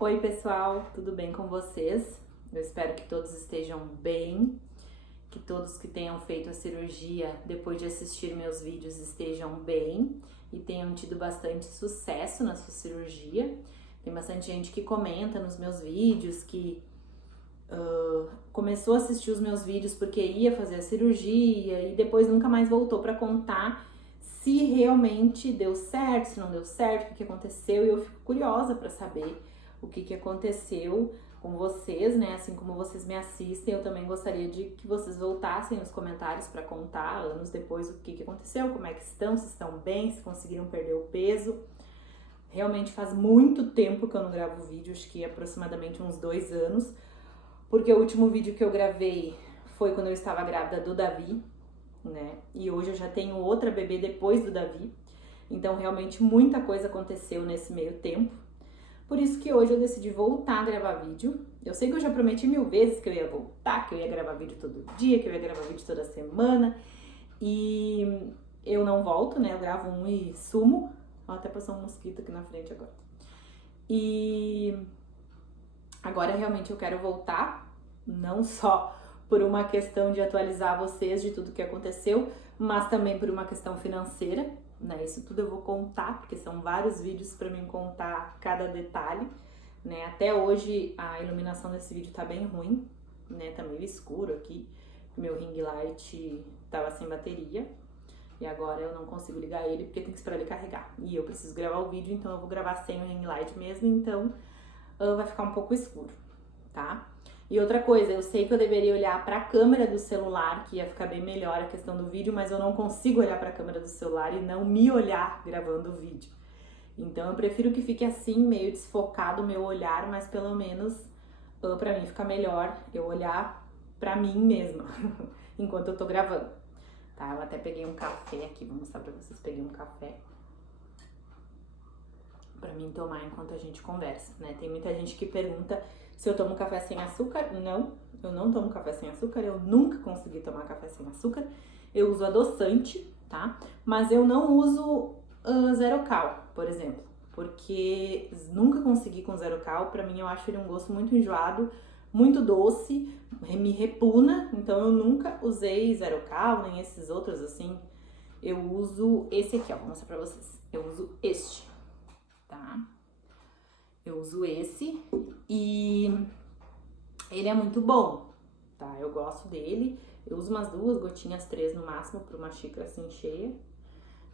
Oi pessoal, tudo bem com vocês? Eu espero que todos estejam bem, que todos que tenham feito a cirurgia depois de assistir meus vídeos estejam bem e tenham tido bastante sucesso na sua cirurgia. Tem bastante gente que comenta nos meus vídeos que começou a assistir os meus vídeos porque ia fazer a cirurgia e depois nunca mais voltou para contar se realmente deu certo, se não deu certo, o que aconteceu, e eu fico curiosa para saber o que aconteceu com vocês, né? Assim como vocês me assistem, eu também gostaria de que vocês voltassem nos comentários para contar anos depois o que aconteceu, como é que estão, se estão bem, se conseguiram perder o peso. Realmente faz muito tempo que eu não gravo vídeo, acho que aproximadamente uns 2 anos, porque o último vídeo que eu gravei foi quando eu estava grávida do Davi, né? E hoje eu já tenho outra bebê depois do Davi. Então realmente muita coisa aconteceu nesse meio tempo. Por isso que hoje eu decidi voltar a gravar vídeo. Eu sei que eu já prometi 1000 vezes que eu ia voltar, que eu ia gravar vídeo todo dia, que eu ia gravar vídeo toda semana. E eu não volto, né? Eu gravo um e sumo. Ó, até passou um mosquito aqui na frente agora. E agora realmente eu quero voltar, não só por uma questão de atualizar vocês de tudo que aconteceu, mas também por uma questão financeira, né? Isso tudo eu vou contar, porque são vários vídeos para mim contar cada detalhe, né? Até hoje a iluminação desse vídeo tá bem ruim, né? Tá meio escuro aqui. Meu ring light tava sem bateria e agora eu não consigo ligar ele porque tem que esperar ele carregar. E eu preciso gravar o vídeo, então eu vou gravar sem o ring light mesmo, então vai ficar um pouco escuro, tá? E outra coisa, eu sei que eu deveria olhar para a câmera do celular, que ia ficar bem melhor a questão do vídeo, mas eu não consigo olhar para a câmera do celular e não me olhar gravando o vídeo. Então eu prefiro que fique assim, meio desfocado o meu olhar, mas pelo menos para mim fica melhor eu olhar para mim mesma enquanto eu tô gravando. Tá? Eu até peguei um café aqui, vou mostrar para vocês. Peguei um café para mim tomar enquanto a gente conversa, né? Tem muita gente que pergunta se eu tomo café sem açúcar. Não, eu não tomo café sem açúcar, eu nunca consegui tomar café sem açúcar. Eu uso adoçante, tá? Mas eu não uso zero cal, por exemplo, porque nunca consegui com zero cal. Pra mim eu acho ele um gosto muito enjoado, muito doce, me repugna, então eu nunca usei zero cal, nem esses outros assim. Eu uso esse aqui, ó, vou mostrar pra vocês. Eu uso este, tá? Eu uso esse e ele é muito bom, tá? Eu gosto dele. Eu uso umas 2 gotinhas, 3 no máximo, para uma xícara assim cheia.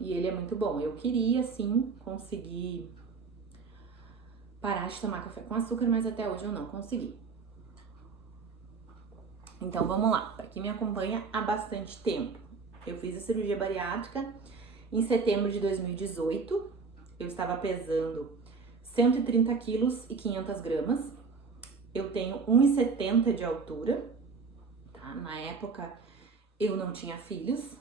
E ele é muito bom. Eu queria, sim, conseguir parar de tomar café com açúcar, mas até hoje eu não consegui. Então vamos lá, para quem me acompanha há bastante tempo. Eu fiz a cirurgia bariátrica em setembro de 2018. Eu estava pesando 130 quilos e 500 gramas. Eu tenho 1,70 de altura, tá? Na época eu não tinha filhos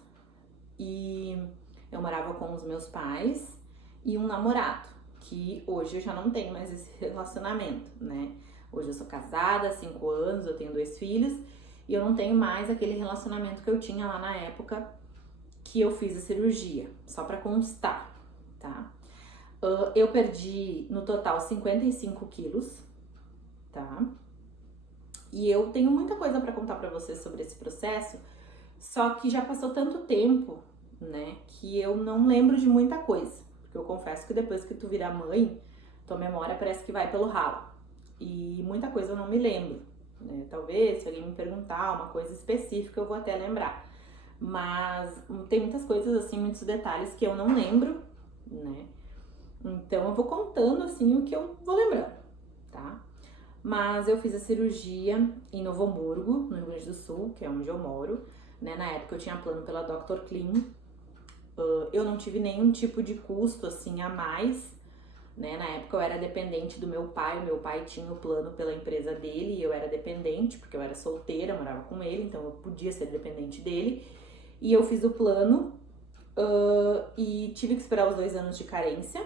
e eu morava com os meus pais e um namorado, que hoje eu já não tenho mais esse relacionamento, né? Hoje eu sou casada há 5 anos, eu tenho 2 filhos e eu não tenho mais aquele relacionamento que eu tinha lá na época que eu fiz a cirurgia, só pra constar, tá? Eu perdi no total 55 quilos, tá? E eu tenho muita coisa pra contar pra vocês sobre esse processo, só que já passou tanto tempo, né, que eu não lembro de muita coisa. Porque eu confesso que depois que tu vira mãe, tua memória parece que vai pelo ralo. E muita coisa eu não me lembro, né? Talvez, se alguém me perguntar uma coisa específica, eu vou até lembrar. Mas tem muitas coisas, assim, muitos detalhes que eu não lembro, né? Então eu vou contando, assim, o que eu vou lembrando, tá? Mas eu fiz a cirurgia em Novo Hamburgo, no Rio Grande do Sul, que é onde eu moro, né? Na época eu tinha plano pela Dr. Clean. Eu não tive nenhum tipo de custo, assim, a mais, né? Na época eu era dependente do meu pai, o meu pai tinha o plano pela empresa dele e eu era dependente, porque eu era solteira, morava com ele, então eu podia ser dependente dele. E eu fiz o plano e tive que esperar os 2 anos de carência,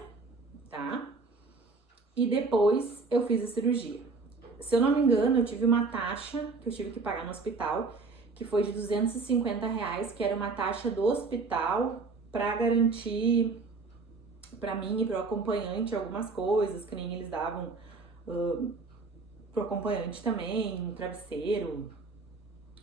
tá? E depois eu fiz a cirurgia. Se eu não me engano, eu tive uma taxa que eu tive que pagar no hospital, que foi de R$ 250, que era uma taxa do hospital para garantir para mim e para o acompanhante algumas coisas, que nem eles davam pro acompanhante também, um travesseiro,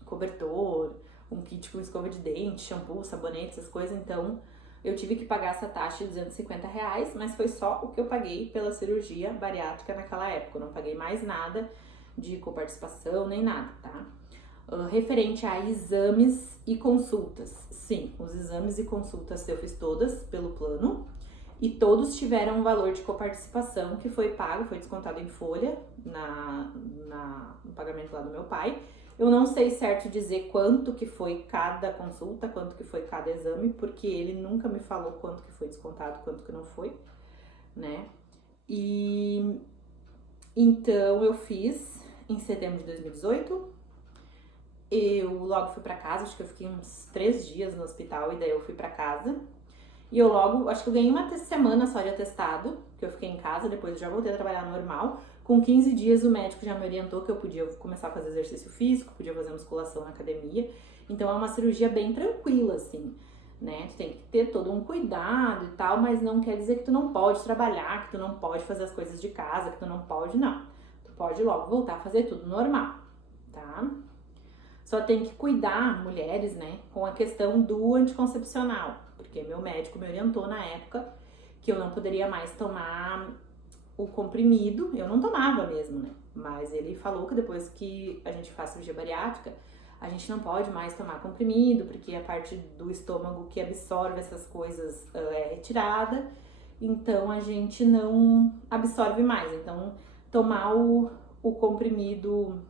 cobertor, um kit com escova de dente, shampoo, sabonete, essas coisas. Então eu tive que pagar essa taxa de R$250, mas foi só o que eu paguei pela cirurgia bariátrica naquela época. Eu não paguei mais nada de coparticipação nem nada, tá? Referente a exames e consultas, sim, os exames e consultas eu fiz todas pelo plano e todos tiveram um valor de coparticipação que foi pago, foi descontado em folha no pagamento lá do meu pai. Eu não sei certo dizer quanto que foi cada consulta, quanto que foi cada exame, porque ele nunca me falou quanto que foi descontado, quanto que não foi, né? E então eu fiz em setembro de 2018. Eu logo fui pra casa, acho que eu fiquei uns 3 dias no hospital e daí eu fui pra casa. E eu logo, acho que eu ganhei uma semana só de atestado, que eu fiquei em casa, depois eu já voltei a trabalhar normal. Com 15 dias o médico já me orientou que eu podia começar a fazer exercício físico, podia fazer musculação na academia. Então é uma cirurgia bem tranquila, assim, né? Tu tem que ter todo um cuidado e tal, mas não quer dizer que tu não pode trabalhar, que tu não pode fazer as coisas de casa, que tu não pode, não. Tu pode logo voltar a fazer tudo normal, tá? Só tem que cuidar, mulheres, né, com a questão do anticoncepcional, porque meu médico me orientou na época que eu não poderia mais tomar o comprimido, eu não tomava mesmo, né, mas ele falou que depois que a gente faz cirurgia bariátrica, a gente não pode mais tomar comprimido, porque a parte do estômago que absorve essas coisas é retirada, então a gente não absorve mais, então tomar o comprimido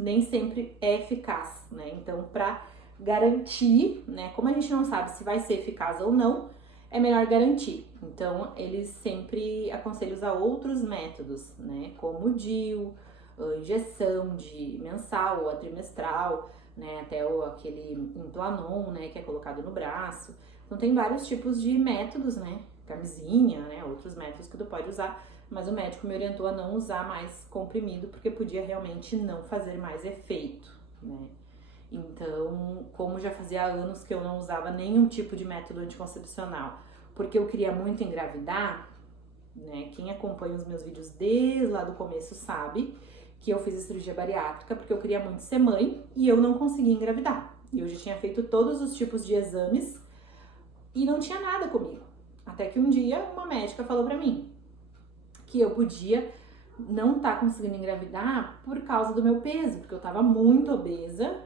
nem sempre é eficaz, né? Então, para garantir, né, como a gente não sabe se vai ser eficaz ou não, é melhor garantir. Então, eles sempre aconselham usar outros métodos, né, como o DIU, injeção de mensal ou a trimestral, né, até aquele Implanon, né, que é colocado no braço. Então, tem vários tipos de métodos, né, camisinha, né, outros métodos que tu pode usar, mas o médico me orientou a não usar mais comprimido porque podia realmente não fazer mais efeito, né? Então, como já fazia anos que eu não usava nenhum tipo de método anticoncepcional, porque eu queria muito engravidar, né? Quem acompanha os meus vídeos desde lá do começo sabe que eu fiz a cirurgia bariátrica porque eu queria muito ser mãe e eu não conseguia engravidar. E eu já tinha feito todos os tipos de exames e não tinha nada comigo. Até que um dia uma médica falou pra mim que eu podia não estar conseguindo engravidar por causa do meu peso, porque eu tava muito obesa.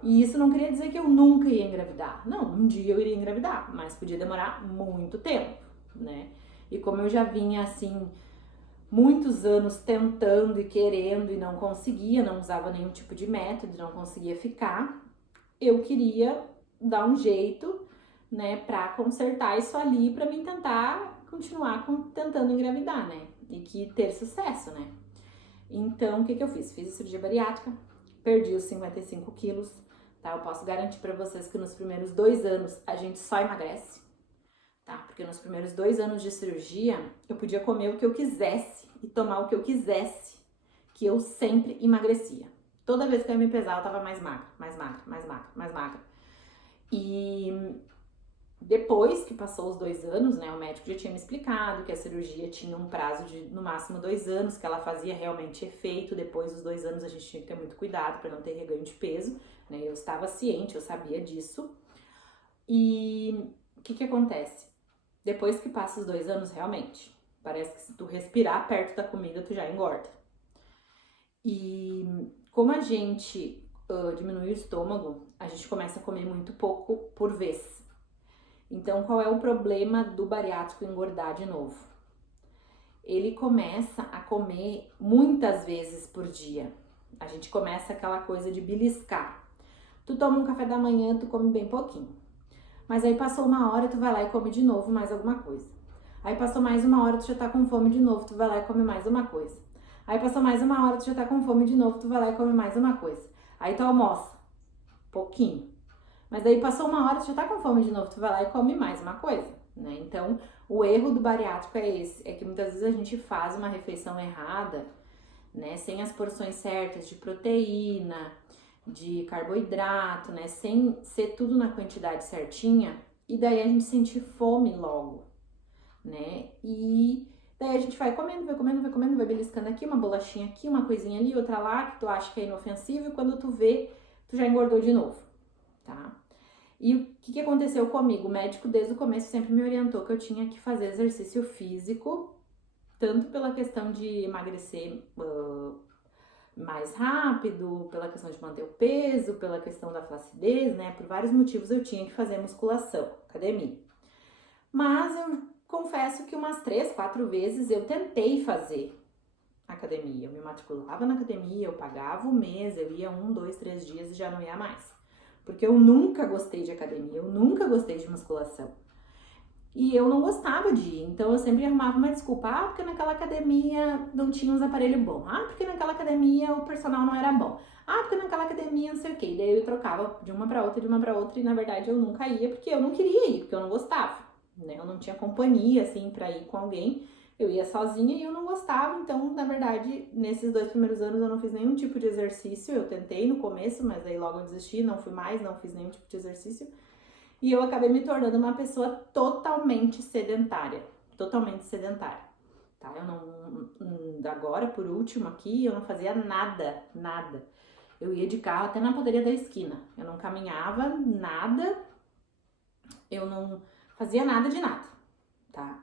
E isso não queria dizer que eu nunca ia engravidar. Não, um dia eu iria engravidar, mas podia demorar muito tempo, né? E como eu já vinha assim muitos anos tentando e querendo e não conseguia, não usava nenhum tipo de método, não conseguia ficar, eu queria dar um jeito, né, pra consertar isso ali, pra mim tentar continuar tentando engravidar, né? E que ter sucesso, né? Então, o que eu fiz? Fiz a cirurgia bariátrica, perdi os 55 quilos, tá? Eu posso garantir pra vocês que nos primeiros 2 anos a gente só emagrece, tá? Porque nos primeiros 2 anos de cirurgia eu podia comer o que eu quisesse e tomar o que eu quisesse, que eu sempre emagrecia. Toda vez que eu ia me pesar, eu tava mais magra, mais magra, mais magra, mais magra. E depois que passou os 2 anos, né, o médico já tinha me explicado que a cirurgia tinha um prazo de no máximo 2 anos, que ela fazia realmente efeito. Depois dos 2 anos a gente tinha que ter muito cuidado para não ter reganho de peso, né? Eu estava ciente, eu sabia disso. E o que acontece? Depois que passa os 2 anos, realmente, parece que se tu respirar perto da comida, tu já engorda. E como a gente diminui o estômago, a gente começa a comer muito pouco por vez. Então, qual é o problema do bariátrico engordar de novo? Ele começa a comer muitas vezes por dia. A gente começa aquela coisa de beliscar. Tu toma um café da manhã, tu come bem pouquinho. Mas aí passou 1 hora, tu vai lá e come de novo mais alguma coisa. Aí passou mais 1 hora, tu já tá com fome de novo, tu vai lá e come mais uma coisa. Aí passou mais 1 hora, tu já tá com fome de novo, tu vai lá e come mais uma coisa. Aí tu almoça, pouquinho. Mas aí passou 1 hora, tu já tá com fome de novo, tu vai lá e come mais uma coisa, né? Então, o erro do bariátrico é esse, é que muitas vezes a gente faz uma refeição errada, né? Sem as porções certas de proteína, de carboidrato, né? Sem ser tudo na quantidade certinha, e daí a gente sente fome logo, né? E Daí a gente vai comendo, vai comendo, vai comendo, vai beliscando aqui, uma bolachinha aqui, uma coisinha ali, outra lá, que tu acha que é inofensivo, e quando tu vê, tu já engordou de novo, tá? E o que aconteceu comigo? O médico desde o começo sempre me orientou que eu tinha que fazer exercício físico, tanto pela questão de emagrecer mais rápido, pela questão de manter o peso, pela questão da flacidez, né? Por vários motivos eu tinha que fazer musculação, academia. Mas eu confesso que umas 3, 4 vezes eu tentei fazer academia. Eu me matriculava na academia, eu pagava o mês, eu ia 1, 2, 3 dias e já não ia mais. Porque eu nunca gostei de academia, eu nunca gostei de musculação. E eu não gostava de ir, então eu sempre arrumava uma desculpa. Ah, porque naquela academia não tinha uns aparelhos bons. Ah, porque naquela academia o personal não era bom. Ah, porque naquela academia não sei o quê. E daí eu trocava de uma pra outra, de uma pra outra, e na verdade eu nunca ia porque eu não queria ir, porque eu não gostava, né? Eu não tinha companhia, assim, pra ir com alguém. Eu ia sozinha e eu não gostava, então, na verdade, nesses 2 primeiros anos eu não fiz nenhum tipo de exercício. Eu tentei no começo, mas aí logo eu desisti, não fui mais, não fiz nenhum tipo de exercício. E eu acabei me tornando uma pessoa totalmente sedentária. Totalmente sedentária. Tá? Eu não. Agora, por último aqui, eu não fazia nada, nada. Eu ia de carro até na padaria da esquina. Eu não caminhava nada. Eu não fazia nada de nada, tá?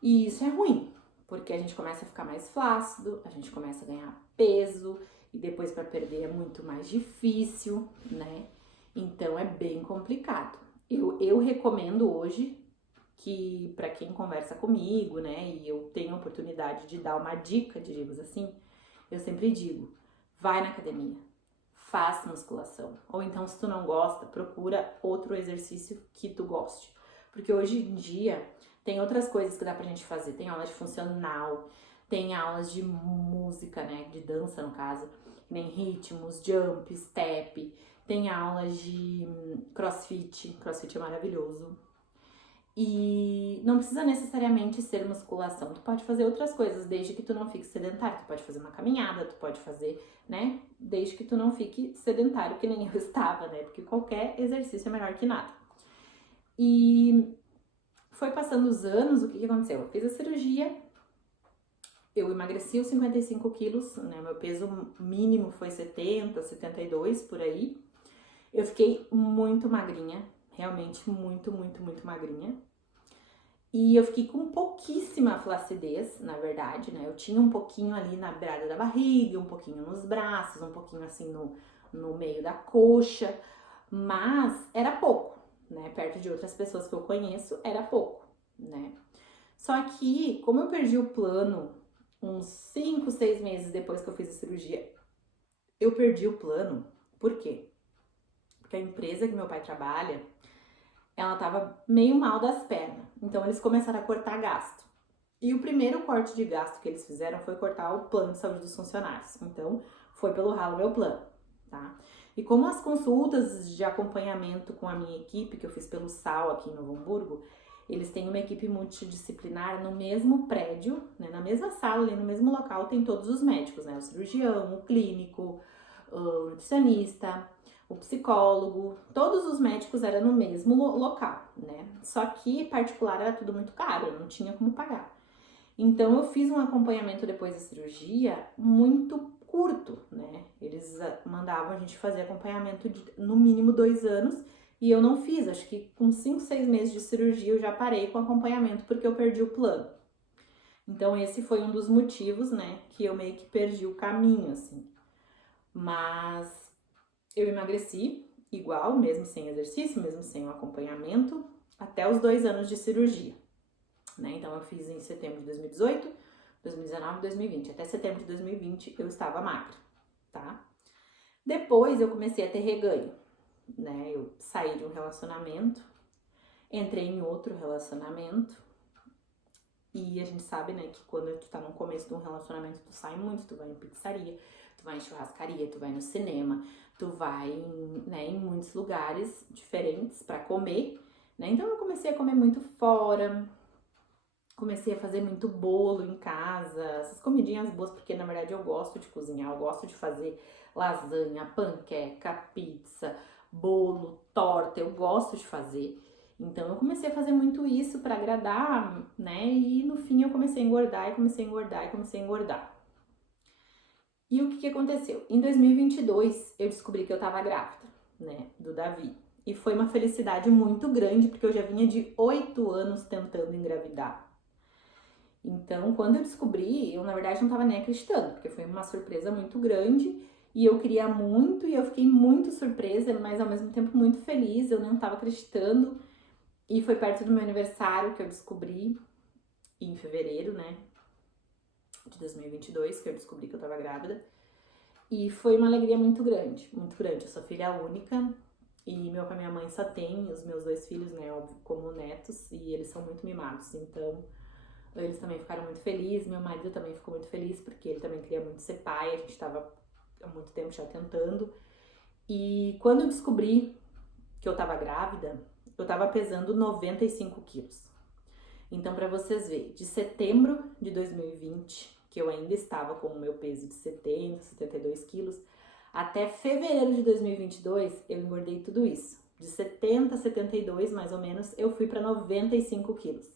E isso é ruim, porque a gente começa a ficar mais flácido, a gente começa a ganhar peso, e depois para perder é muito mais difícil, né? Então é bem complicado. Eu recomendo hoje que para quem conversa comigo, né, e eu tenho a oportunidade de dar uma dica, diríamos assim, eu sempre digo, vai na academia, faça musculação. Ou então, se tu não gosta, procura outro exercício que tu goste. Porque hoje em dia tem outras coisas que dá pra gente fazer. Tem aula de funcional, tem aulas de música, né, de dança no caso, nem ritmos, jump, step, tem aulas de crossfit é maravilhoso. E não precisa necessariamente ser musculação, tu pode fazer outras coisas, desde que tu não fique sedentário. Tu pode fazer uma caminhada, tu pode fazer, né, desde que tu não fique sedentário, que nem eu estava, né, porque qualquer exercício é melhor que nada. E foi passando os anos, o que aconteceu? Eu fiz a cirurgia, eu emagreci os 55 quilos, né, meu peso mínimo foi 70, 72, por aí. Eu fiquei muito magrinha, realmente muito, muito, muito magrinha. E eu fiquei com pouquíssima flacidez, na verdade, né? Eu tinha um pouquinho ali na beirada da barriga, um pouquinho nos braços, um pouquinho assim no meio da coxa, mas era pouco, né? Perto de outras pessoas que eu conheço, era pouco, né? Só que, como eu perdi o plano uns 5, 6 meses depois que eu fiz a cirurgia, eu perdi o plano. Por quê? Porque a empresa que meu pai trabalha, ela tava meio mal das pernas. Então eles começaram a cortar gasto. E o primeiro corte de gasto que eles fizeram foi cortar o plano de saúde dos funcionários. Então foi pelo ralo meu plano, tá? E como as consultas de acompanhamento com a minha equipe, que eu fiz pelo SAL aqui em Novo Hamburgo, eles têm uma equipe multidisciplinar no mesmo prédio, né? Na mesma sala, ali no mesmo local, tem todos os médicos, né? O cirurgião, o clínico, o nutricionista, o psicólogo, todos os médicos eram no mesmo local, né? Só que particular era tudo muito caro, eu não tinha como pagar. Então eu fiz um acompanhamento depois da cirurgia muito curto, né? Eles mandavam a gente fazer acompanhamento de no mínimo 2 anos e eu não fiz. Acho que com 5, 6 meses de cirurgia eu já parei com acompanhamento porque eu perdi o plano. Então esse foi um dos motivos, né, que eu meio que perdi o caminho, assim. Mas eu emagreci igual, mesmo sem exercício, mesmo sem o acompanhamento, até os 2 anos de cirurgia, né? Então eu fiz em setembro de 2018, 2019 e 2020. Até setembro de 2020 eu estava magra, tá? Depois eu comecei a ter reganho, né? Eu saí de um relacionamento, entrei em outro relacionamento. E a gente sabe, né, que quando tu tá no começo de um relacionamento, tu sai muito, tu vai em pizzaria, tu vai em churrascaria, tu vai no cinema, tu vai em muitos lugares diferentes pra comer, né? Então eu comecei a comer muito fora, comecei a fazer muito bolo em casa, essas comidinhas boas, porque na verdade eu gosto de cozinhar, eu gosto de fazer lasanha, panqueca, pizza, bolo, torta, eu gosto de fazer. Então eu comecei a fazer muito isso para agradar, né? E no fim eu comecei a engordar e comecei a engordar e comecei a engordar. E o que aconteceu? Em 2022 eu descobri que eu tava grávida, né, do Davi. E foi uma felicidade muito grande, porque eu já vinha de 8 anos tentando engravidar. Então, quando eu descobri, eu na verdade não tava nem acreditando, porque foi uma surpresa muito grande e eu queria muito e eu fiquei muito surpresa, mas ao mesmo tempo muito feliz, eu não tava acreditando. E foi perto do meu aniversário que eu descobri, em fevereiro, né, de 2022, que eu descobri que eu tava grávida. E foi uma alegria muito grande, muito grande. Eu sou filha única e meu pai e minha mãe só têm os meus 2 filhos, né, óbvio, como netos, e eles são muito mimados, então eles também ficaram muito felizes. Meu marido também ficou muito feliz, porque ele também queria muito ser pai, a gente tava há muito tempo já tentando. E quando eu descobri que eu tava grávida, eu tava pesando 95 quilos. Então, para vocês verem, de setembro de 2020, que eu ainda estava com o meu peso de 70, 72 quilos, até fevereiro de 2022, eu engordei tudo isso. De 70 a 72, mais ou menos, eu fui para 95 quilos,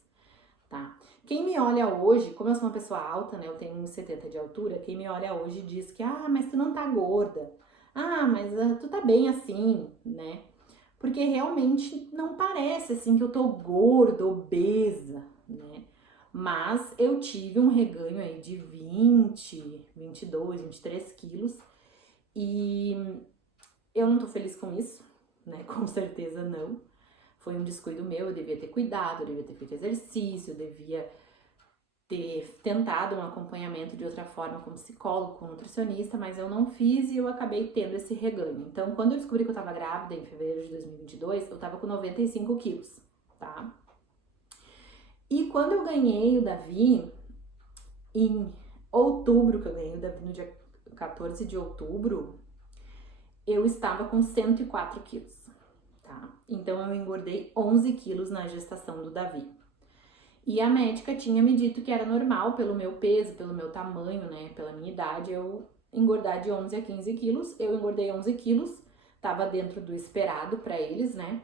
tá? Quem me olha hoje, como eu sou uma pessoa alta, né, eu tenho 1,70 de altura, quem me olha hoje diz que, mas tu não tá gorda. Mas tu tá bem assim, né? Porque realmente não parece assim que eu tô gorda, obesa, né? Mas eu tive um reganho aí de 20, 22, 23 quilos e eu não tô feliz com isso, né? Com certeza não. Foi um descuido meu, eu devia ter cuidado, eu devia ter feito exercício, eu devia ter tentado um acompanhamento de outra forma com psicólogo, com nutricionista, mas eu não fiz e eu acabei tendo esse reganho. Então, quando eu descobri que eu tava grávida em fevereiro de 2022, eu tava com 95 quilos, tá? E quando eu ganhei o Davi, em outubro, que eu ganhei o Davi no dia 14 de outubro, eu estava com 104 quilos, tá? Então, eu engordei 11 quilos na gestação do Davi. E a médica tinha me dito que era normal, pelo meu peso, pelo meu tamanho, né, pela minha idade, eu engordar de 11 a 15 quilos. Eu engordei 11 quilos, tava dentro do esperado pra eles, né.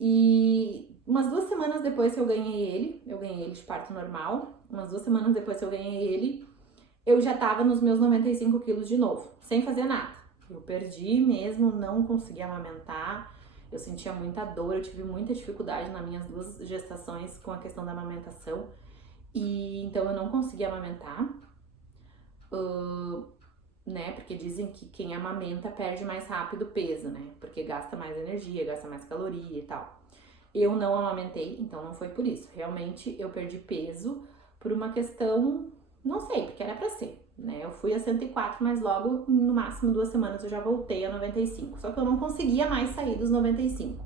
E umas 2 semanas depois que eu ganhei ele de parto normal, umas 2 semanas depois que eu ganhei ele, eu já tava nos meus 95 quilos de novo, sem fazer nada. Eu perdi mesmo, não consegui amamentar. Eu sentia muita dor, eu tive muita dificuldade nas minhas 2 gestações com a questão da amamentação. E então eu não consegui amamentar, né? Porque dizem que quem amamenta perde mais rápido peso, né? Porque gasta mais energia, gasta mais caloria e tal. Eu não amamentei, então não foi por isso. Realmente eu perdi peso por uma questão, não sei, porque era pra ser, né? Eu fui a 104, mas logo, no máximo 2 semanas, eu já voltei a 95. Só que eu não conseguia mais sair dos 95,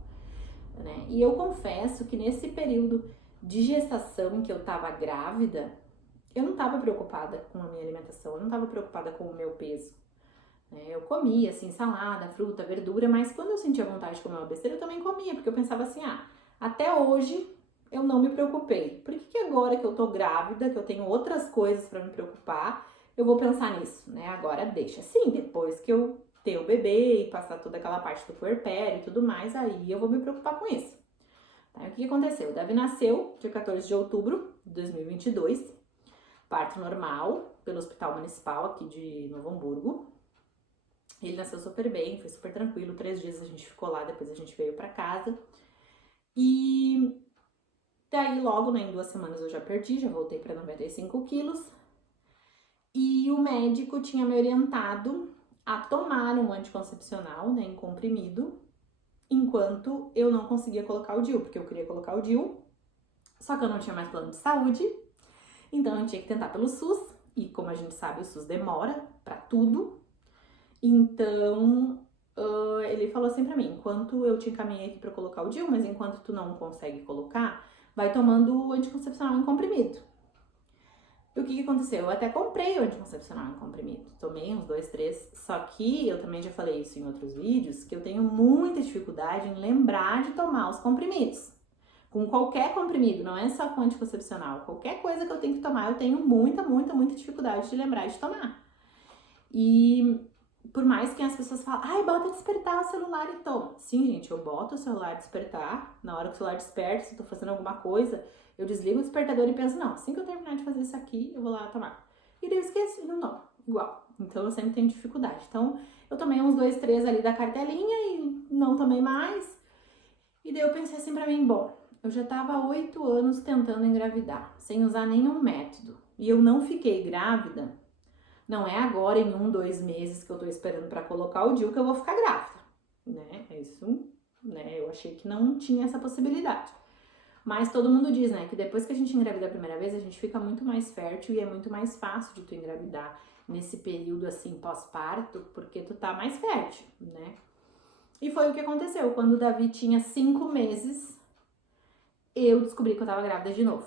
né? E eu confesso que nesse período de gestação em que eu tava grávida, eu não tava preocupada com a minha alimentação, eu não tava preocupada com o meu peso, né? Eu comia, assim, salada, fruta, verdura, mas quando eu sentia vontade de comer uma besteira, eu também comia, porque eu pensava assim, até hoje eu não me preocupei. Por que agora que eu tô grávida, que eu tenho outras coisas pra me preocupar, eu vou pensar nisso, né? Agora deixa. Sim, depois que eu ter o bebê e passar toda aquela parte do puerpério e tudo mais, aí eu vou me preocupar com isso. Tá? E o que aconteceu? O Davi nasceu dia 14 de outubro de 2022, parto normal, pelo Hospital Municipal aqui de Novo Hamburgo. Ele nasceu super bem, foi super tranquilo, 3 dias a gente ficou lá, depois a gente veio pra casa. E daí logo, né, em 2 semanas eu já perdi, já voltei pra 95 quilos. E o médico tinha me orientado a tomar um anticoncepcional, né, em comprimido, enquanto eu não conseguia colocar o DIU, porque eu queria colocar o DIU, só que eu não tinha mais plano de saúde, então eu tinha que tentar pelo SUS, e como a gente sabe, o SUS demora pra tudo. Então, ele falou assim pra mim, enquanto eu te encaminhei aqui pra colocar o DIU, mas enquanto tu não consegue colocar, vai tomando o anticoncepcional em comprimido. E o que aconteceu? Eu até comprei o anticoncepcional em comprimido, tomei uns 2, 3, só que eu também já falei isso em outros vídeos, que eu tenho muita dificuldade em lembrar de tomar os comprimidos. Com qualquer comprimido, não é só com anticoncepcional, qualquer coisa que eu tenho que tomar, eu tenho muita dificuldade de lembrar de tomar. E por mais que as pessoas falem, ai, bota despertar o celular e toma. Sim, gente, eu boto o celular despertar, na hora que o celular desperta, se eu tô fazendo alguma coisa, eu desligo o despertador e penso, não, assim que eu terminar de fazer isso aqui, eu vou lá tomar. E daí eu esqueço, não tomo, igual. Então eu sempre tenho dificuldade. Então eu tomei uns 2, 3 ali da cartelinha e não tomei mais. E daí eu pensei assim pra mim, bom, eu já tava há 8 anos tentando engravidar, sem usar nenhum método. E eu não fiquei grávida. Não é agora, em 1, 2 meses que eu tô esperando pra colocar o DIU que eu vou ficar grávida, né? Isso, né? Eu achei que não tinha essa possibilidade. Mas todo mundo diz, né, que depois que a gente engravida a primeira vez, a gente fica muito mais fértil e é muito mais fácil de tu engravidar nesse período, assim, pós-parto, porque tu tá mais fértil, né? E foi o que aconteceu. Quando o Davi tinha 5 meses, eu descobri que eu tava grávida de novo.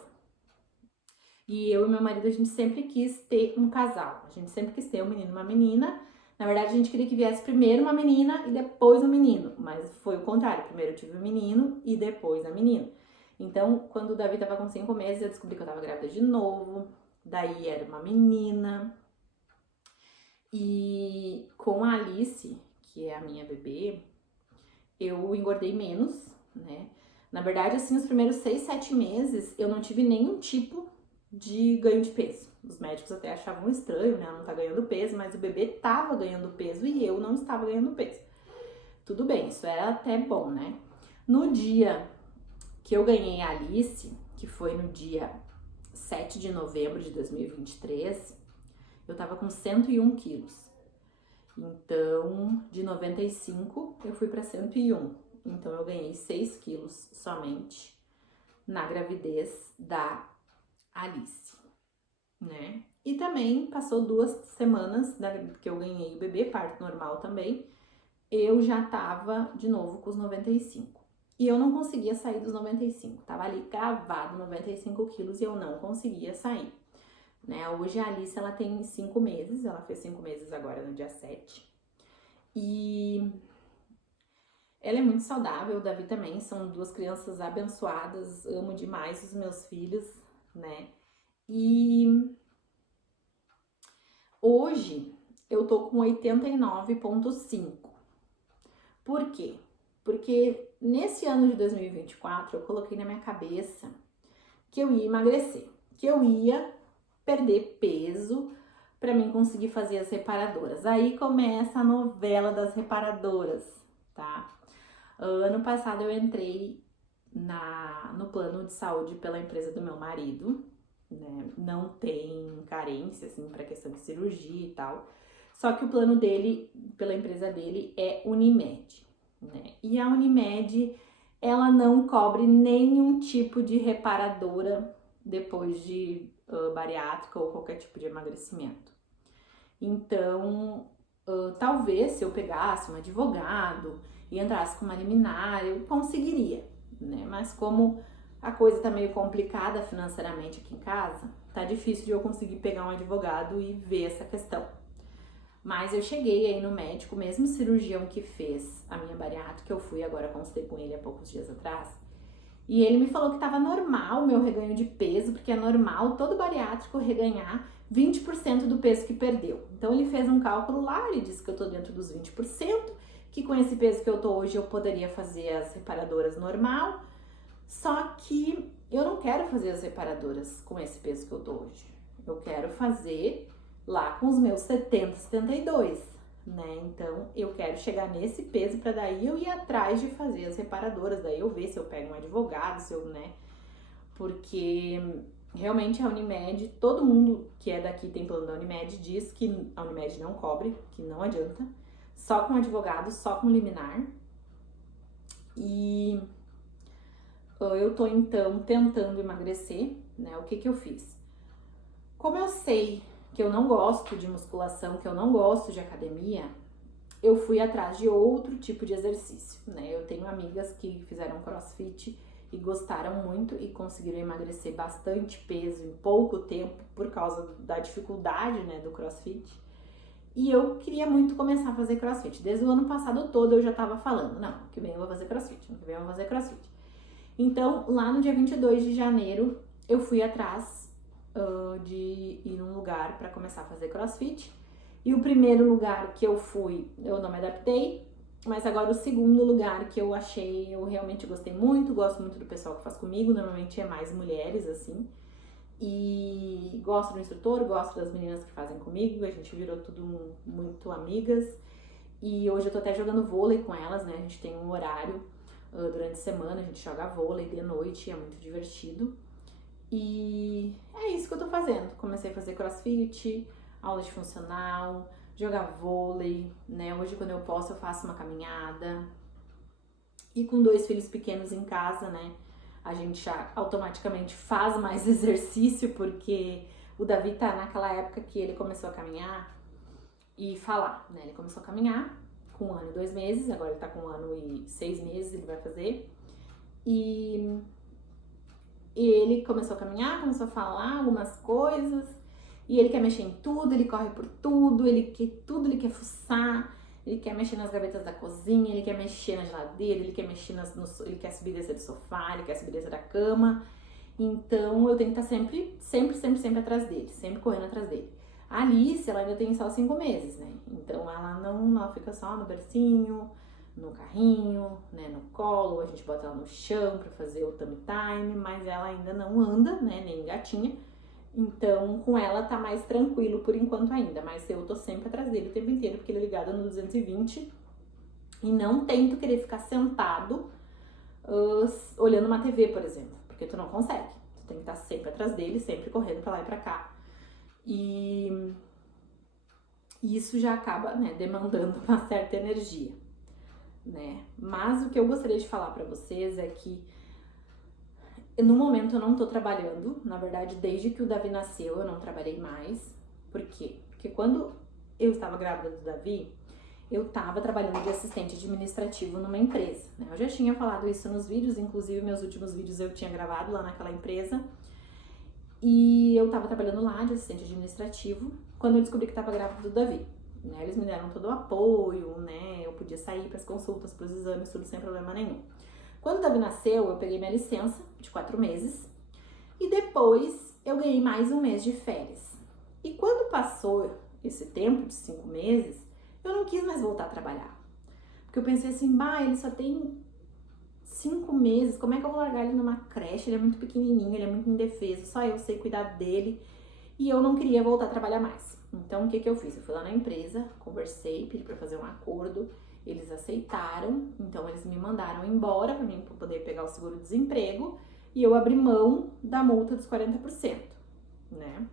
E eu e meu marido, a gente sempre quis ter um casal. A gente sempre quis ter um menino e uma menina. Na verdade, a gente queria que viesse primeiro uma menina e depois um menino. Mas foi o contrário. Primeiro eu tive um menino e depois a menina. Então, quando o Davi tava com 5 meses, eu descobri que eu tava grávida de novo. Daí era uma menina. E com a Alice, que é a minha bebê, eu engordei menos, né? Na verdade, assim, os primeiros 6, 7 meses, eu não tive nenhum tipo de ganho de peso. Os médicos até achavam estranho, né? Ela não tá ganhando peso, mas o bebê tava ganhando peso e eu não estava ganhando peso. Tudo bem, isso era até bom, né? No dia que eu ganhei a Alice, que foi no dia 7 de novembro de 2023, eu tava com 101 quilos. Então, de 95 eu fui para 101. Então, eu ganhei 6 quilos somente na gravidez da Alice, né? E também passou 2 semanas que eu ganhei o bebê, parto normal também, eu já tava de novo com os 95. E eu não conseguia sair dos 95, tava ali cravado 95 quilos e eu não conseguia sair, né? Hoje a Alice, ela tem 5 meses, ela fez 5 meses agora no dia 7. E ela é muito saudável, o Davi também, são 2 crianças abençoadas, amo demais os meus filhos, né? E hoje eu tô com 89,5. Por quê? Porque nesse ano de 2024 eu coloquei na minha cabeça que eu ia emagrecer, que eu ia perder peso para mim conseguir fazer as reparadoras. Aí começa a novela das reparadoras, tá? Ano passado eu entrei no plano de saúde pela empresa do meu marido, né? Não tem carência, assim, para questão de cirurgia e tal. Só que o plano dele, pela empresa dele, é Unimed, né? E a Unimed, ela não cobre nenhum tipo de reparadora depois de bariátrica ou qualquer tipo de emagrecimento. Então, talvez se eu pegasse um advogado e entrasse com uma liminar, eu conseguiria, né? Mas como a coisa tá meio complicada financeiramente aqui em casa, tá difícil de eu conseguir pegar um advogado e ver essa questão. Mas eu cheguei aí no médico, mesmo cirurgião que fez a minha bariátrica, eu fui agora, consultei com ele há poucos dias atrás, e ele me falou que tava normal o meu reganho de peso, porque é normal todo bariátrico reganhar 20% do peso que perdeu. Então ele fez um cálculo lá, ele disse que eu tô dentro dos 20%, que com esse peso que eu tô hoje eu poderia fazer as reparadoras normal, só que eu não quero fazer as reparadoras com esse peso que eu tô hoje. Eu quero fazer lá com os meus 70, 72, né? Então eu quero chegar nesse peso para daí eu ir atrás de fazer as reparadoras, daí eu ver se eu pego um advogado, se eu, né? Porque realmente a Unimed, todo mundo que é daqui tem plano da Unimed, diz que a Unimed não cobre, que não adianta, só com advogado, só com liminar. E eu tô então tentando emagrecer, né? O que que eu fiz? Como eu sei que eu não gosto de musculação, que eu não gosto de academia, eu fui atrás de outro tipo de exercício, né? Eu tenho amigas que fizeram crossfit e gostaram muito e conseguiram emagrecer bastante peso em pouco tempo por causa da dificuldade, né, do crossfit. E eu queria muito começar a fazer crossfit. Desde o ano passado todo eu já tava falando, não, que vem eu vou fazer crossfit, que vem eu vou fazer crossfit. Então, lá no dia 22 de janeiro, eu fui atrás de ir num lugar para começar a fazer crossfit. E o primeiro lugar que eu fui, eu não me adaptei, mas agora o segundo lugar que eu achei, eu realmente gostei muito, gosto muito do pessoal que faz comigo, normalmente é mais mulheres, assim. E gosto do instrutor, gosto das meninas que fazem comigo, a gente virou tudo muito amigas. E hoje eu tô até jogando vôlei com elas, né? A gente tem um horário durante a semana, a gente joga vôlei de noite, é muito divertido. E é isso que eu tô fazendo. Comecei a fazer crossfit, aula de funcional, jogar vôlei, né? Hoje quando eu posso eu faço uma caminhada. E com 2 filhos pequenos em casa, né? A gente já automaticamente faz mais exercício, porque o Davi tá naquela época que ele começou a caminhar e falar, né? Ele começou a caminhar com 1 ano e 2 meses, agora ele tá com 1 ano e 6 meses, ele vai fazer. E ele começou a caminhar, começou a falar algumas coisas, e ele quer mexer em tudo, ele corre por tudo, tudo ele quer fuçar, ele quer mexer nas gavetas da cozinha, ele quer mexer na geladeira, ele quer mexer ele quer subir e descer do sofá, ele quer subir e descer da cama. Então eu tenho que estar sempre atrás dele, sempre correndo atrás dele. A Alice, ela ainda tem só 5 meses, né? Então ela fica só no bercinho, no carrinho, né, no colo, a gente bota ela no chão pra fazer o tummy time, mas ela ainda não anda, né, nem gatinha. Então, com ela tá mais tranquilo por enquanto ainda, mas eu tô sempre atrás dele o tempo inteiro, porque ele é ligado no 220 e não tento querer ficar sentado olhando uma TV, por exemplo, porque tu não consegue. Tu tem que estar sempre atrás dele, sempre correndo pra lá e pra cá. E isso já acaba, né, demandando uma certa energia, né? Mas o que eu gostaria de falar pra vocês é que no momento eu não tô trabalhando, na verdade desde que o Davi nasceu eu não trabalhei mais. Por quê? Porque quando eu estava grávida do Davi, eu tava trabalhando de assistente administrativo numa empresa, né? Eu já tinha falado isso nos vídeos, inclusive meus últimos vídeos eu tinha gravado lá naquela empresa. E eu tava trabalhando lá de assistente administrativo quando eu descobri que tava grávida do Davi, né? Eles me deram todo o apoio, né? Eu podia sair pras consultas, pros exames, tudo sem problema nenhum. Quando o Davi nasceu, eu peguei minha licença de 4 meses e depois eu ganhei mais 1 mês de férias. E quando passou esse tempo de 5 meses, eu não quis mais voltar a trabalhar. Porque eu pensei assim, ele só tem 5 meses, como é que eu vou largar ele numa creche? Ele é muito pequenininho, ele é muito indefeso, só eu sei cuidar dele. E eu não queria voltar a trabalhar mais. Então, o que eu fiz? Eu fui lá na empresa, conversei, pedi pra fazer um acordo. Eles aceitaram, então eles me mandaram embora pra mim poder pegar o seguro-desemprego e eu abri mão da multa dos 40%, né?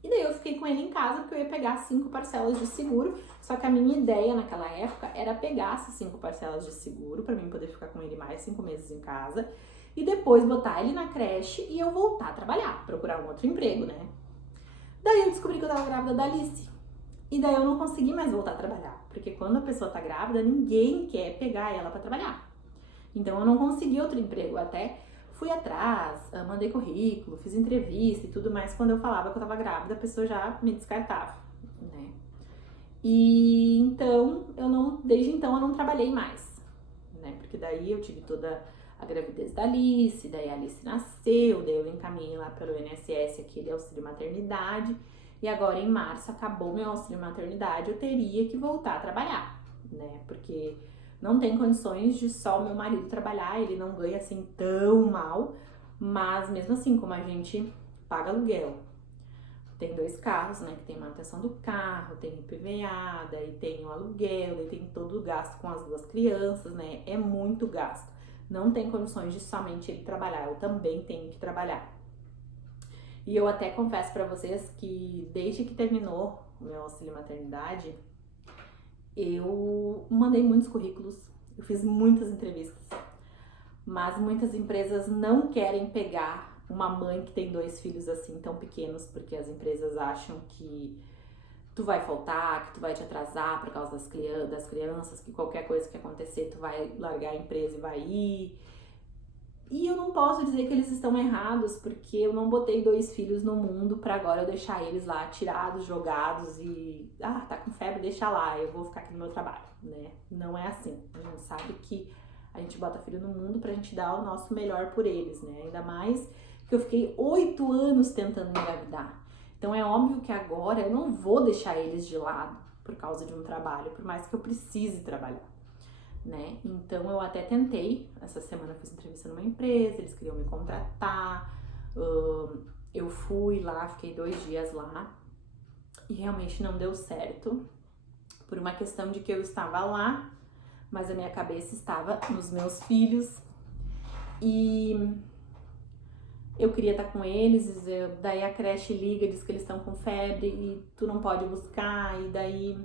E daí eu fiquei com ele em casa porque eu ia pegar 5 parcelas de seguro, só que a minha ideia naquela época era pegar essas 5 parcelas de seguro pra mim poder ficar com ele mais 5 meses em casa e depois botar ele na creche e eu voltar a trabalhar, procurar um outro emprego, né? Daí eu descobri que eu tava grávida da Alice. E daí eu não consegui mais voltar a trabalhar, porque quando a pessoa tá grávida, ninguém quer pegar ela pra trabalhar. Então eu não consegui outro emprego, eu até fui atrás, mandei currículo, fiz entrevista e tudo mais. Quando eu falava que eu tava grávida, a pessoa já me descartava, né? E então, desde então eu não trabalhei mais, né? Porque daí eu tive toda a gravidez da Alice, daí a Alice nasceu, daí eu encaminhei lá pelo INSS aquele auxílio maternidade. E agora em março acabou meu auxílio maternidade, eu teria que voltar a trabalhar, né? Porque não tem condições de só o meu marido trabalhar, ele não ganha assim tão mal, mas mesmo assim, como a gente paga aluguel, tem 2 carros, né? Que tem manutenção do carro, tem IPVA, daí tem o aluguel, daí tem todo o gasto com as 2 crianças, né? É muito gasto. Não tem condições de somente ele trabalhar, eu também tenho que trabalhar. E eu até confesso pra vocês que desde que terminou o meu auxílio maternidade, eu mandei muitos currículos, eu fiz muitas entrevistas, mas muitas empresas não querem pegar uma mãe que tem 2 filhos assim tão pequenos, porque as empresas acham que tu vai faltar, que tu vai te atrasar por causa das crianças, que qualquer coisa que acontecer tu vai largar a empresa e vai ir. E eu não posso dizer que eles estão errados, porque eu não botei 2 filhos no mundo pra agora eu deixar eles lá tirados, jogados e... tá com febre, deixa lá, eu vou ficar aqui no meu trabalho, né? Não é assim. A gente sabe que a gente bota filho no mundo pra gente dar o nosso melhor por eles, né? Ainda mais que eu fiquei 8 anos tentando engravidar. Então é óbvio que agora eu não vou deixar eles de lado por causa de um trabalho, por mais que eu precise trabalhar, né? Então eu até tentei, essa semana eu fiz entrevista numa empresa, eles queriam me contratar, eu fui lá, fiquei 2 dias lá e realmente não deu certo, por uma questão de que eu estava lá, mas a minha cabeça estava nos meus filhos e eu queria estar com eles, daí a creche liga, diz que eles estão com febre e tu não pode buscar, e daí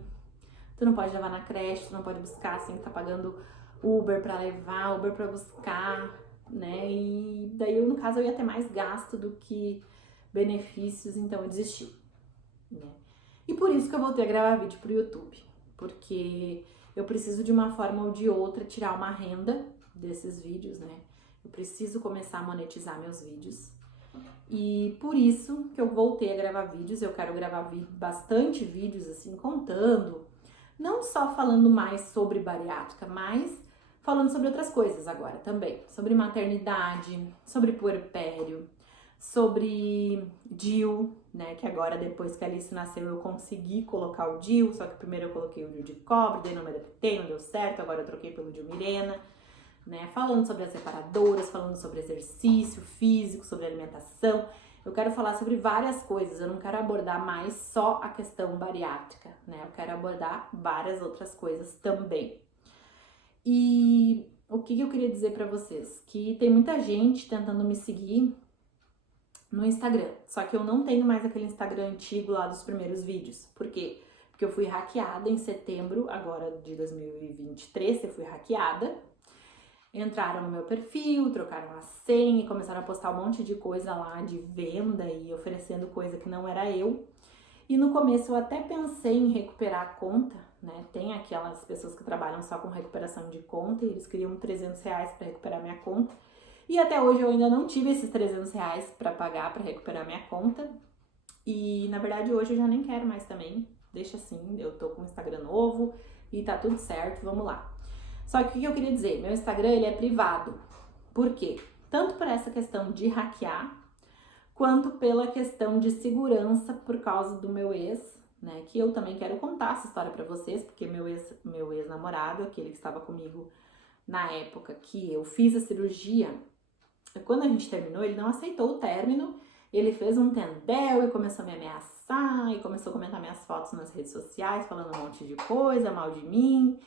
tu não pode levar na creche, tu não pode buscar, assim, tá pagando Uber pra levar, Uber pra buscar, né? E daí, no caso, eu ia ter mais gasto do que benefícios, então eu desisti, né? E por isso que eu voltei a gravar vídeo pro YouTube, porque eu preciso de uma forma ou de outra tirar uma renda desses vídeos, né? Eu preciso começar a monetizar meus vídeos. E por isso que eu voltei a gravar vídeos. Eu quero gravar bastante vídeos, assim, contando, não só falando mais sobre bariátrica, mas falando sobre outras coisas agora também. Sobre maternidade, sobre puerpério, sobre DIU, né? Que agora, depois que a Alice nasceu, eu consegui colocar o DIU, só que primeiro eu coloquei o DIU de cobre, daí não me adaptei, não deu certo, agora eu troquei pelo DIU Mirena. Né? Falando sobre as reparadoras, falando sobre exercício físico, sobre alimentação. Eu quero falar sobre várias coisas, eu não quero abordar mais só a questão bariátrica, né? Eu quero abordar várias outras coisas também. E o que eu queria dizer pra vocês? Que tem muita gente tentando me seguir no Instagram, só que eu não tenho mais aquele Instagram antigo lá dos primeiros vídeos. Por quê? Porque eu fui hackeada em setembro, agora de 2023, eu fui hackeada. Entraram no meu perfil, trocaram a senha e começaram a postar um monte de coisa lá de venda e oferecendo coisa que não era eu. E no começo eu até pensei em recuperar a conta, né? Tem aquelas pessoas que trabalham só com recuperação de conta e eles queriam R$300 para recuperar minha conta. E até hoje eu ainda não tive esses R$300 para pagar para recuperar minha conta. E na verdade hoje eu já nem quero mais também. Deixa assim, eu tô com um Instagram novo e tá tudo certo, vamos lá. Só que o que eu queria dizer? Meu Instagram, ele é privado. Por quê? Tanto por essa questão de hackear, quanto pela questão de segurança por causa do meu ex, né? Que eu também quero contar essa história pra vocês, porque meu ex-namorado, aquele que estava comigo na época que eu fiz a cirurgia, quando a gente terminou, ele não aceitou o término, ele fez um tendel e começou a me ameaçar, e começou a comentar minhas fotos nas redes sociais, falando um monte de coisa, mal de mim.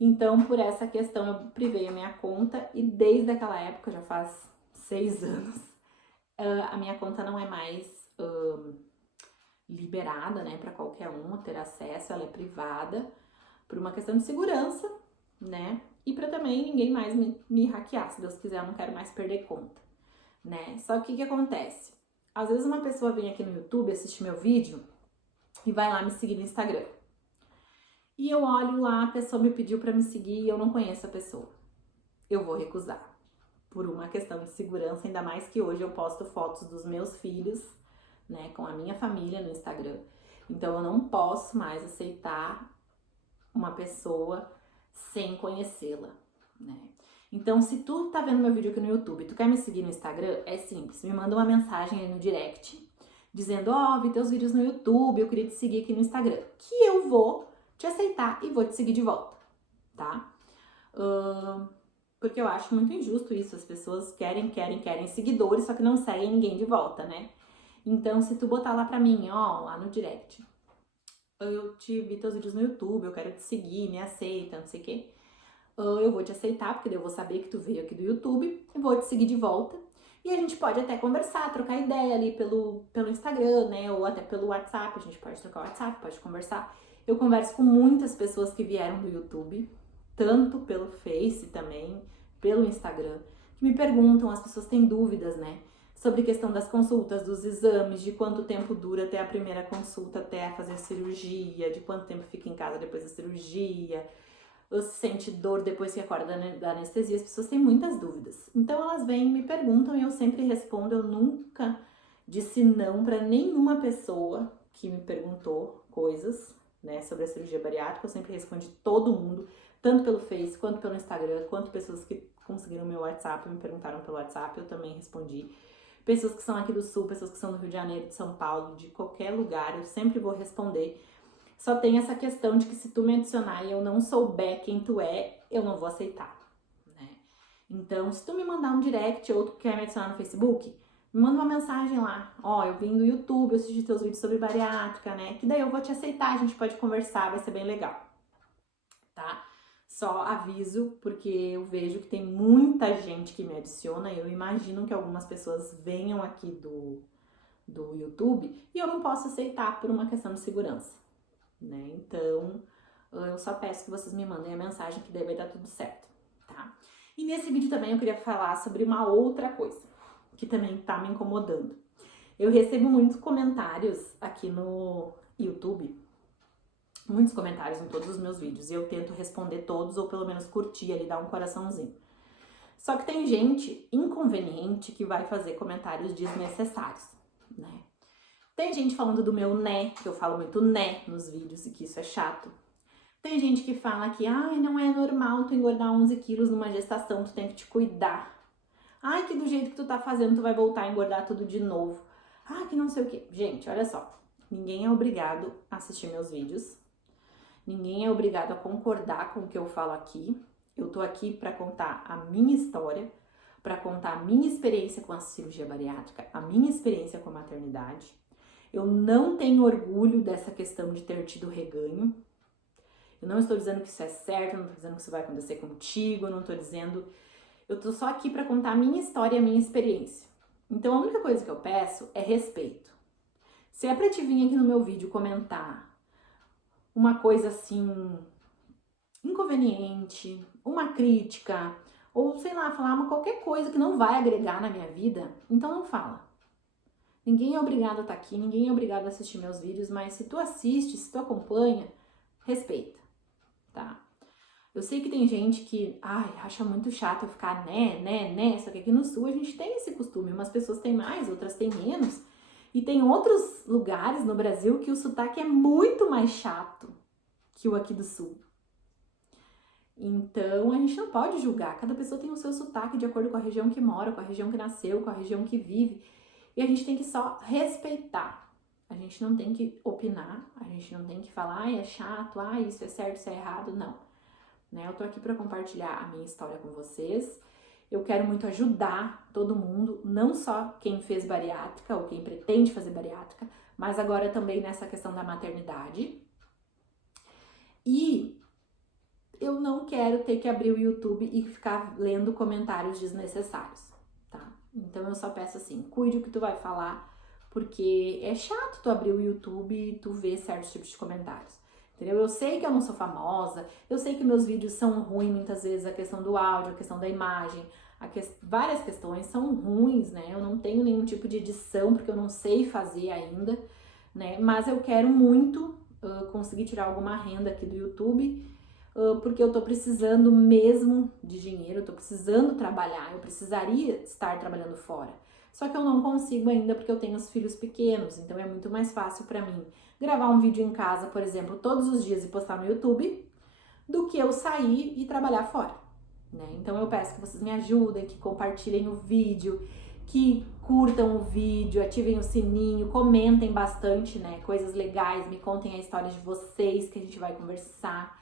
Então, por essa questão, eu privei a minha conta e desde aquela época, já faz 6 anos, a minha conta não é mais liberada, né, para qualquer um ter acesso, ela é privada por uma questão de segurança, né, e para também ninguém mais me hackear, se Deus quiser, eu não quero mais perder conta, né. Só que o que acontece? Às vezes uma pessoa vem aqui no YouTube assistir meu vídeo e vai lá me seguir no Instagram. E eu olho lá, a pessoa me pediu para me seguir e eu não conheço a pessoa. Eu vou recusar. Por uma questão de segurança, ainda mais que hoje eu posto fotos dos meus filhos, né, com a minha família no Instagram. Então eu não posso mais aceitar uma pessoa sem conhecê-la, né? Então, se tu tá vendo meu vídeo aqui no YouTube, tu quer me seguir no Instagram, é simples, me manda uma mensagem aí no direct, dizendo, ó, vi teus vídeos no YouTube, eu queria te seguir aqui no Instagram, que eu vou te aceitar e vou te seguir de volta, tá? Porque eu acho muito injusto isso, as pessoas querem seguidores, só que não seguem ninguém de volta, né? Então, se tu botar lá pra mim, ó, lá no direct, eu te vi teus vídeos no YouTube, eu quero te seguir, me aceita, não sei o quê, eu vou te aceitar, porque daí eu vou saber que tu veio aqui do YouTube, e vou te seguir de volta, e a gente pode até conversar, trocar ideia ali pelo Instagram, né, ou até pelo WhatsApp, a gente pode trocar o WhatsApp, pode conversar. Eu converso com muitas pessoas que vieram do YouTube, tanto pelo Face também, pelo Instagram, que me perguntam, as pessoas têm dúvidas, né, sobre questão das consultas, dos exames, de quanto tempo dura até a primeira consulta, até fazer cirurgia, de quanto tempo fica em casa depois da cirurgia, ou se sente dor depois que acorda da anestesia, as pessoas têm muitas dúvidas. Então elas vêm e me perguntam e eu sempre respondo, eu nunca disse não para nenhuma pessoa que me perguntou coisas, né, sobre a cirurgia bariátrica, eu sempre respondi todo mundo, tanto pelo Face, quanto pelo Instagram, quanto pessoas que conseguiram meu WhatsApp, me perguntaram pelo WhatsApp, eu também respondi. pessoas que são aqui do Sul, pessoas que são do Rio de Janeiro, de São Paulo, de qualquer lugar, eu sempre vou responder. Só tem essa questão de que se tu me adicionar e eu não souber quem tu é, eu não vou aceitar, né? Então, se tu me mandar um direct ou tu quer me adicionar no Facebook, me manda uma mensagem lá. Ó, eu vim do YouTube, eu assisti teus vídeos sobre bariátrica, né? Que daí eu vou te aceitar, a gente pode conversar, vai ser bem legal, tá? Só aviso, porque eu vejo que tem muita gente que me adiciona. Eu imagino que algumas pessoas venham aqui do YouTube e eu não posso aceitar por uma questão de segurança, né? Então, eu só peço que vocês me mandem a mensagem que daí vai dar tudo certo, tá? E nesse vídeo também eu queria falar sobre uma outra coisa que também tá me incomodando. Eu recebo muitos comentários aqui no YouTube, muitos comentários em todos os meus vídeos, e eu tento responder todos ou pelo menos curtir ali, dar um coraçãozinho. Só que tem gente inconveniente que vai fazer comentários desnecessários, né? Tem gente falando do meu né, que eu falo muito né nos vídeos e que isso é chato. Tem gente que fala que, ai, não é normal tu engordar 11 quilos numa gestação, tu tem que te cuidar. Ai, que do jeito que tu tá fazendo, tu vai voltar a engordar tudo de novo. Ai, que não sei o quê. Gente, olha só. Ninguém é obrigado a assistir meus vídeos. Ninguém é obrigado a concordar com o que eu falo aqui. Eu tô aqui pra contar a minha história, pra contar a minha experiência com a cirurgia bariátrica, a minha experiência com a maternidade. Eu não tenho orgulho dessa questão de ter tido reganho. Eu não estou dizendo que isso é certo, eu não estou dizendo que isso vai acontecer contigo, eu não estou dizendo... Eu tô só aqui pra contar a minha história e a minha experiência. Então a única coisa que eu peço é respeito. Se é pra te vir aqui no meu vídeo comentar uma coisa assim, inconveniente, uma crítica, ou sei lá, falar qualquer coisa que não vai agregar na minha vida, então não fala. Ninguém é obrigado a estar aqui, ninguém é obrigado a assistir meus vídeos, mas se tu assiste, se tu acompanha, respeita, tá? Eu sei que tem gente que, acha muito chato eu ficar né, só que aqui no Sul a gente tem esse costume, umas pessoas têm mais, outras têm menos, e tem outros lugares no Brasil que o sotaque é muito mais chato que o aqui do Sul. Então a gente não pode julgar, cada pessoa tem o seu sotaque de acordo com a região que mora, com a região que nasceu, com a região que vive, e a gente tem que só respeitar. A gente não tem que opinar, a gente não tem que falar, é chato, isso é certo, isso é errado, não. Né? Eu tô aqui para compartilhar a minha história com vocês. Eu quero muito ajudar todo mundo, não só quem fez bariátrica ou quem pretende fazer bariátrica, mas agora também nessa questão da maternidade. E eu não quero ter que abrir o YouTube e ficar lendo comentários desnecessários, tá? Então eu só peço assim, cuide o que tu vai falar, porque é chato tu abrir o YouTube e tu ver certos tipos de comentários. Entendeu? Eu sei que eu não sou famosa, eu sei que meus vídeos são ruins muitas vezes, a questão do áudio, a questão da imagem, várias questões são ruins, né? Eu não tenho nenhum tipo de edição, porque eu não sei fazer ainda, né? Mas eu quero muito conseguir tirar alguma renda aqui do YouTube, porque eu tô precisando mesmo de dinheiro, eu tô precisando trabalhar, eu precisaria estar trabalhando fora. Só que eu não consigo ainda porque eu tenho os filhos pequenos, então é muito mais fácil pra mim gravar um vídeo em casa, por exemplo, todos os dias e postar no YouTube, do que eu sair e trabalhar fora, né? Então eu peço que vocês me ajudem, que compartilhem o vídeo, que curtam o vídeo, ativem o sininho, comentem bastante, né? Coisas legais, me contem a história de vocês, que a gente vai conversar.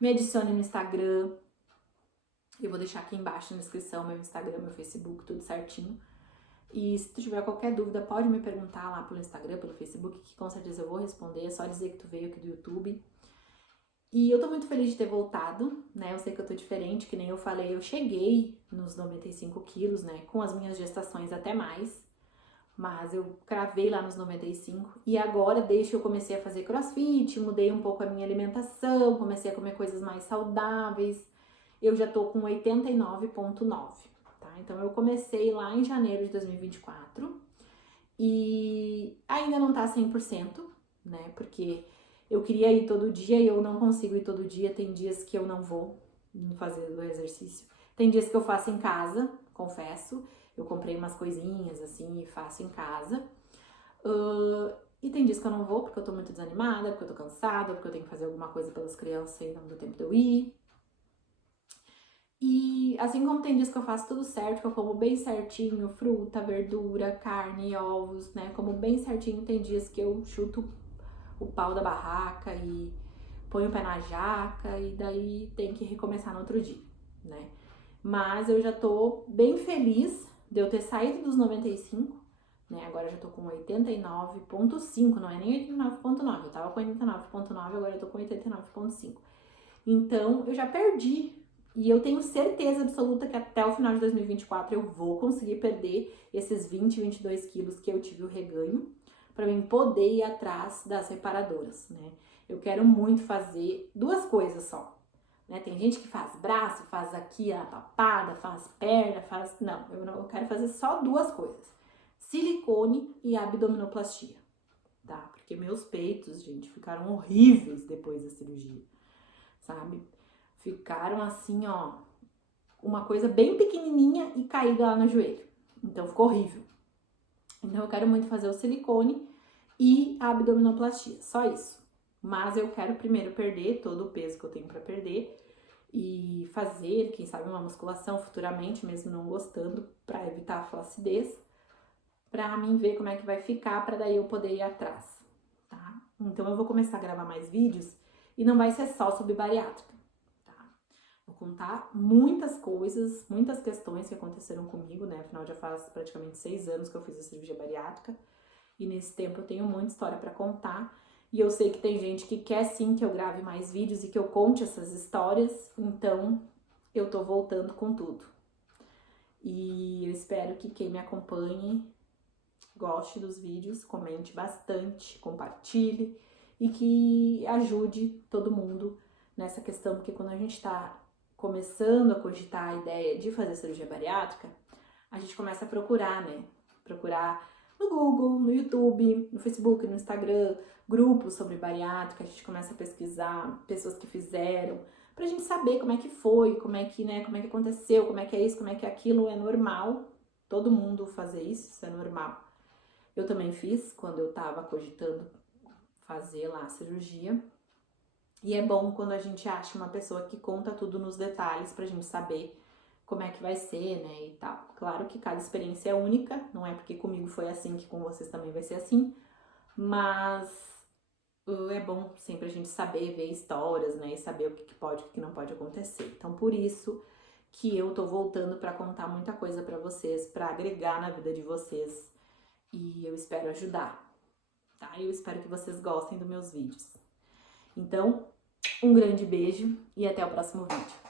Me adicione no Instagram. Eu vou deixar aqui embaixo na descrição meu Instagram, meu Facebook, tudo certinho. E se tu tiver qualquer dúvida, pode me perguntar lá pelo Instagram, pelo Facebook, que com certeza eu vou responder. É só dizer que tu veio aqui do YouTube. E eu tô muito feliz de ter voltado, né? Eu sei que eu tô diferente, que nem eu falei, eu cheguei nos 95 quilos, né? Com as minhas gestações até mais. Mas eu cravei lá nos 95. E agora, desde que eu comecei a fazer crossfit, mudei um pouco a minha alimentação, comecei a comer coisas mais saudáveis. Eu já tô com 89,9. Tá? Então eu comecei lá em janeiro de 2024 e ainda não tá 100%, né? Porque eu queria ir todo dia e eu não consigo ir todo dia. Tem dias que eu não vou fazer o exercício. Tem dias que eu faço em casa, confesso. Eu comprei umas coisinhas assim e faço em casa. E tem dias que eu não vou porque eu tô muito desanimada, porque eu tô cansada, porque eu tenho que fazer alguma coisa pelas crianças e não dá tempo de eu ir. E assim como tem dias que eu faço tudo certo, que eu como bem certinho, fruta, verdura, carne, ovos, né? Como bem certinho, tem dias que eu chuto o pau da barraca e ponho o pé na jaca e daí tem que recomeçar no outro dia, né? Mas eu já tô bem feliz de eu ter saído dos 95, né? Agora eu já tô com 89,5, não é nem 89,9, eu tava com 89,9, agora eu tô com 89,5. Então eu já perdi. E eu tenho certeza absoluta que até o final de 2024 eu vou conseguir perder esses 20, 22 quilos que eu tive o reganho, para mim poder ir atrás das reparadoras, né? Eu quero muito fazer duas coisas só, né? Tem gente que faz braço, faz aqui a papada, faz perna, faz... Não, eu quero fazer só duas coisas. Silicone e abdominoplastia, tá? Porque meus peitos, gente, ficaram horríveis depois da cirurgia, sabe? Ficaram assim, ó, uma coisa bem pequenininha e caída lá no joelho. Então ficou horrível. Então eu quero muito fazer o silicone e a abdominoplastia, só isso. Mas eu quero primeiro perder todo o peso que eu tenho para perder e fazer, quem sabe, uma musculação futuramente, mesmo não gostando, para evitar a flacidez, para mim ver como é que vai ficar, para daí eu poder ir atrás, tá? Então eu vou começar a gravar mais vídeos e não vai ser só sobre bariátrica. Vou contar muitas coisas, muitas questões que aconteceram comigo, né? Afinal, já faz praticamente 6 anos que eu fiz a cirurgia bariátrica. E nesse tempo eu tenho muita história para contar. E eu sei que tem gente que quer sim que eu grave mais vídeos e que eu conte essas histórias. Então, eu tô voltando com tudo. E eu espero que quem me acompanhe goste dos vídeos, comente bastante, compartilhe. E que ajude todo mundo nessa questão, porque quando a gente tá começando a cogitar a ideia de fazer cirurgia bariátrica, a gente começa a procurar, né? Procurar no Google, no YouTube, no Facebook, no Instagram, grupos sobre bariátrica, a gente começa a pesquisar pessoas que fizeram, pra gente saber como é que foi, como é que, né, como é que aconteceu, como é que é isso, como é que é aquilo, é normal. Todo mundo fazer isso é normal. Eu também fiz quando eu tava cogitando fazer lá a cirurgia. E é bom quando a gente acha uma pessoa que conta tudo nos detalhes pra gente saber como é que vai ser, né, e tal. Claro que cada experiência é única, não é porque comigo foi assim que com vocês também vai ser assim, mas é bom sempre a gente saber ver histórias, né, e saber o que pode e o que não pode acontecer. Então, por isso que eu tô voltando pra contar muita coisa pra vocês, pra agregar na vida de vocês, e eu espero ajudar, tá? Eu espero que vocês gostem dos meus vídeos. Então, um grande beijo e até o próximo vídeo.